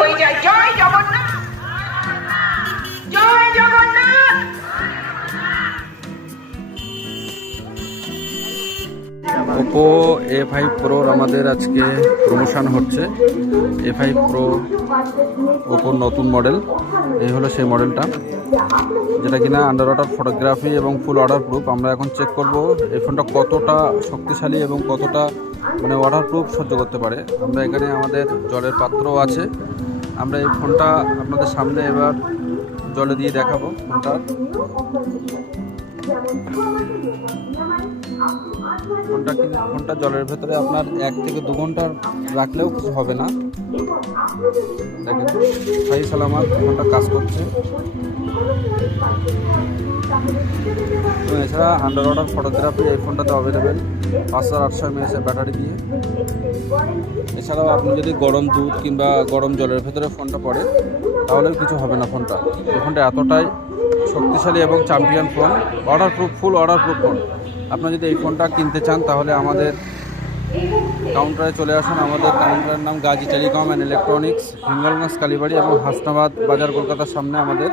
হয়ে যায়। জয় জগন্নাথ, জয় Jagannath. Oppo A5 প্রোর আমাদের আজকে প্রমোশন হচ্ছে। A5 প্রো ওপোর নতুন মডেল, এই হলো সেই মডেলটা যেটা কিনা আন্ডার ওয়াটার ফটোগ্রাফি এবং ফুল ওয়াটার প্রুফ। আমরা এখন চেক করব এই ফোনটা কতটা শক্তিশালী এবং কতটা মানে ওয়াটার প্রুফ সহ্য করতে পারে। আমরা এখানে আমাদের জলের পাত্রও আছে। আমরা এই ফোনটা আপনাদের সামনে এবার জলে দিয়ে দেখাবো। ফোনটা জলের ভেতরে আপনার 1 থেকে 2 ঘন্টা রাখলেও কিছু হবে না। দেখেন সাহি সালামত ফোনটা কাজ করছে। এছাড়া আন্ডার ওয়াটার ফটোগ্রাফি এই ফোনটাতে অ্যাভেলেবেল 5800 mAh ব্যাটারি দিয়ে। এছাড়াও আপনি যদি গরম দুধ কিংবা গরম জলের ভেতরে ফোনটা পড়ে তাহলেও কিছু হবে না। এই ফোনটা এতটাই শক্তিশালী এবং চ্যাম্পিয়ন ফোন, ওয়াটারপ্রুফ, ফুল ওয়াটারপ্রুফ ফোন। আপনারা যদি এই ফোনটা কিনতে চান তাহলে আমাদের কাউন্টারে চলে আসুন। আমাদের কাউন্টারের নাম Gazi telecom and electronics, Hingalganj, Kalibari এবং হাসনাবাদ বাজার, কলকাতার সামনে আমাদের।